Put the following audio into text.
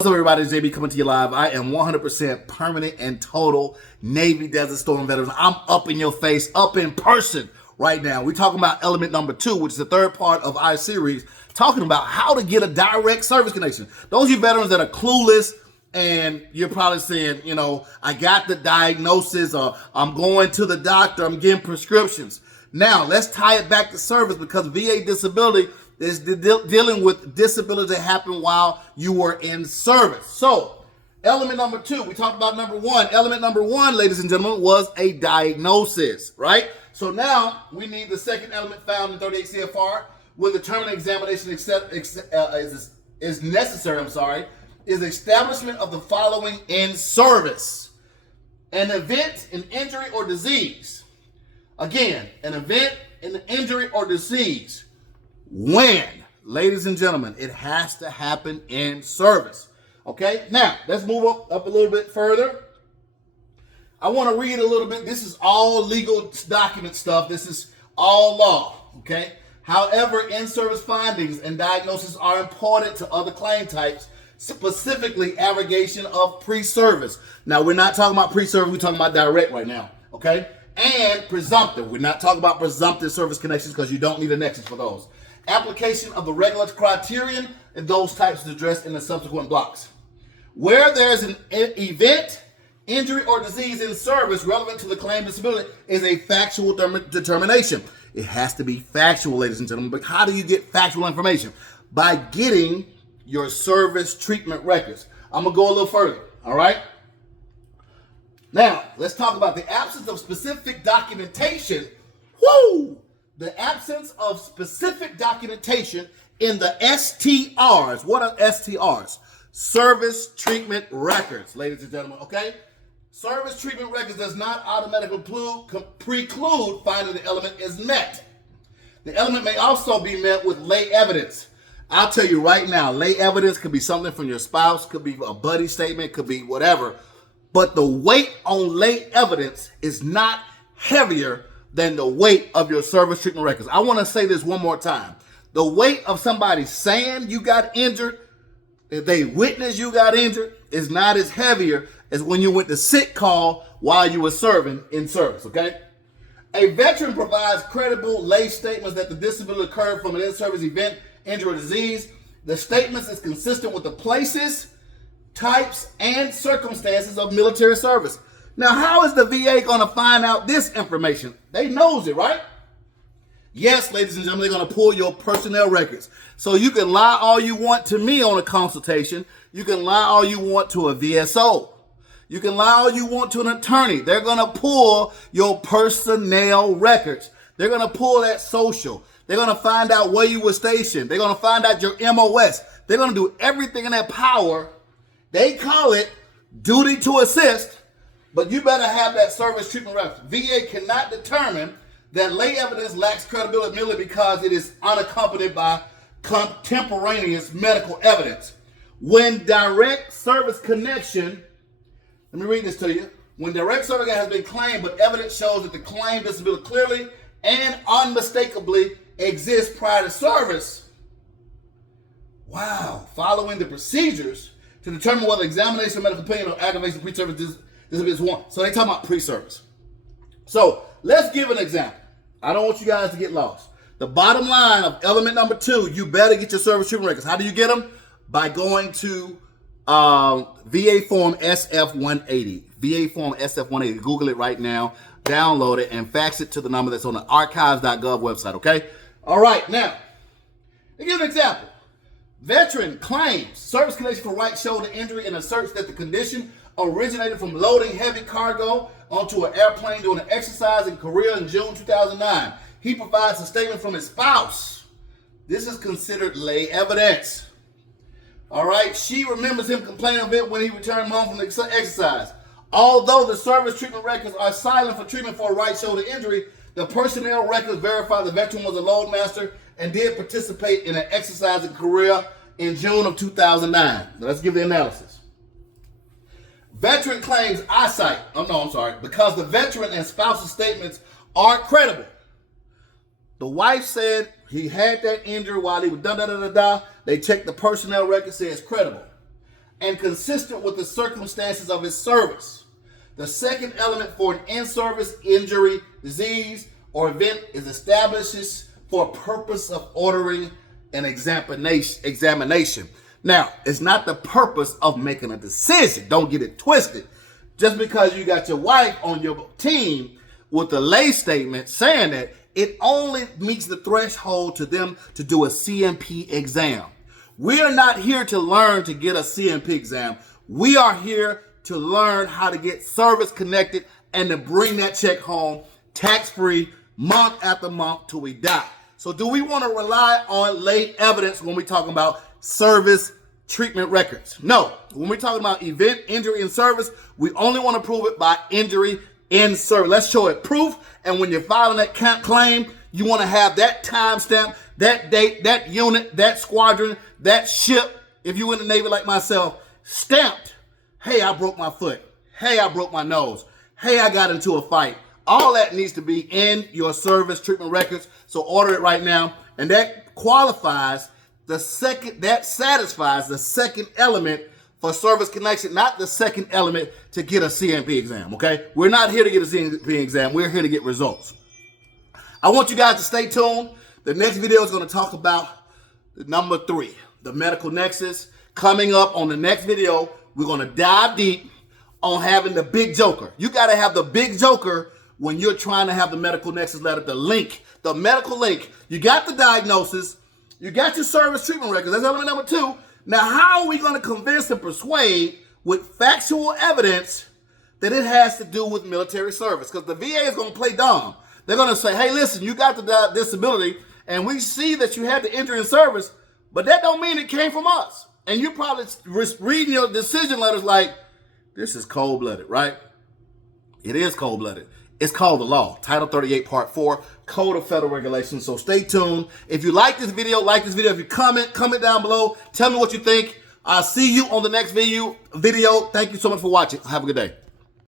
What's up, everybody? It's JB coming to you live. I am 100% permanent and total Navy Desert Storm veterans. I'm up in your face, up in person right now. We're talking about element number 2, which is the third part of our series, talking about how to get a direct service connection. Those of you veterans that are clueless and you're probably saying, I got the diagnosis, or I'm going to the doctor, I'm getting prescriptions. Now, let's tie it back to service, because VA disability is dealing with disability that happened while you were in service. So, element number 2, we talked about number 1. Element number 1, ladies and gentlemen, was a diagnosis, right? So now we need the second element found in 38 CFR when the terminal examination is necessary, is establishment of the following in service: an event, an injury, or disease. Again, an event, an injury, or disease. When, ladies and gentlemen, it has to happen in service. Okay, now let's move up a little bit further. I want to read a little bit. This is all legal document stuff. This is all law. Okay. However, in-service findings and diagnosis are important to other claim types, specifically abrogation of pre-service. Now, we're not talking about pre-service. We're talking about direct right now. Okay. And presumptive. We're not talking about presumptive service connections, because you don't need a nexus for those. Application of the regulatory criterion and those types is addressed in the subsequent blocks. Where there's an event, injury, or disease in service relevant to the claim disability is a factual determination. It has to be factual, ladies and gentlemen. But how do you get factual information? By getting your service treatment records. I'm going to go a little further, all right? Now, let's talk about the absence of specific documentation. Woo! The absence of specific documentation in the STRs. What are STRs? Service treatment records, ladies and gentlemen, okay? Service treatment records does not automatically preclude finding the element is met. The element may also be met with lay evidence. I'll tell you right now, lay evidence could be something from your spouse, could be a buddy statement, could be whatever. But the weight on lay evidence is not heavier than the weight of your service treatment records. I want to say this one more time. The weight of somebody saying you got injured, if they witness you got injured, is not as heavier as when you went to sick call while you were serving in service, okay? A veteran provides credible lay statements that the disability occurred from an in-service event, injury, or disease. The statements is consistent with the places, types, and circumstances of military service. Now, how is the VA going to find out this information? They knows it, right? Yes, ladies and gentlemen, they're going to pull your personnel records. So you can lie all you want to me on a consultation. You can lie all you want to a VSO. You can lie all you want to an attorney. They're going to pull your personnel records. They're going to pull that social. They're going to find out where you were stationed. They're going to find out your MOS. They're going to do everything in their power. They call it duty to assist. But you better have that service treatment record. VA cannot determine that lay evidence lacks credibility merely because it is unaccompanied by contemporaneous medical evidence. When direct service connection, let me read this to you. When direct service has been claimed, but evidence shows that the claimed disability clearly and unmistakably exists prior to service, following the procedures to determine whether examination, medical opinion, or aggravation pre-service disability is one. So they talking about pre-service. So let's give an example. I don't want you guys to get lost. The bottom line of element number 2, you better get your service treatment records. How do you get them? By going to VA Form SF-180. VA Form SF-180. Google it right now. Download it and fax it to the number that's on the archives.gov website, okay? All right, now, to give an example. Veteran claims service connection for right shoulder injury and asserts that the condition originated from loading heavy cargo onto an airplane during an exercise in Korea in June 2009. He provides a statement from his spouse. This is considered lay evidence. All right. She remembers him complaining of it when he returned home from the exercise. Although the service treatment records are silent for treatment for a right shoulder injury, the personnel records verify the veteran was a loadmaster and did participate in an exercise in Korea in June of 2009. Now, let's give the analysis. Veteran claims eyesight. Because the veteran and spouse's statements are credible. The wife said he had that injury while he was da-da-da-da-da. They checked the personnel record, says credible. and consistent with the circumstances of his service. The second element for an in-service injury, disease, or event is established for a purpose of ordering an examination. Now, it's not the purpose of making a decision. Don't get it twisted. Just because you got your wife on your team with a lay statement saying that, it only meets the threshold to them to do a CMP exam. We are not here to learn to get a CMP exam. We are here to learn how to get service connected and to bring that check home tax-free month after month till we die. So do we want to rely on late evidence when we're talking about service treatment records? No. When we're talking about event, injury, and service, we only want to prove it by injury in service. Let's show it proof. And when you're filing that claim, you want to have that timestamp, that date, that unit, that squadron, that ship, if you're in the Navy like myself, stamped. Hey, I broke my foot. Hey, I broke my nose. Hey, I got into a fight. All that needs to be in your service treatment records. So order it right now. And that qualifies that satisfies the second element for service connection, not the second element to get a CMP exam, okay? We're not here to get a CMP exam. We're here to get results. I want you guys to stay tuned. The next video is going to talk about number 3, the medical nexus. Coming up on the next video, we're going to dive deep on having the big joker. You got to have the big joker when you're trying to have the medical nexus letter, the link, the medical link. You got the diagnosis. You got your service treatment records. That's element number 2. Now, how are we going to convince and persuade with factual evidence that it has to do with military service? Because the VA is going to play dumb. They're going to say, hey, listen, you got the disability, and we see that you had the injury in service, but that don't mean it came from us. And you're probably reading your decision letters like, this is cold-blooded, right? It is cold-blooded. It's called the law. Title 38, Part 4, Code of Federal Regulations. So stay tuned. If you like this video, like this video. If you comment down below. Tell me what you think. I'll see you on the next video. Thank you so much for watching. Have a good day.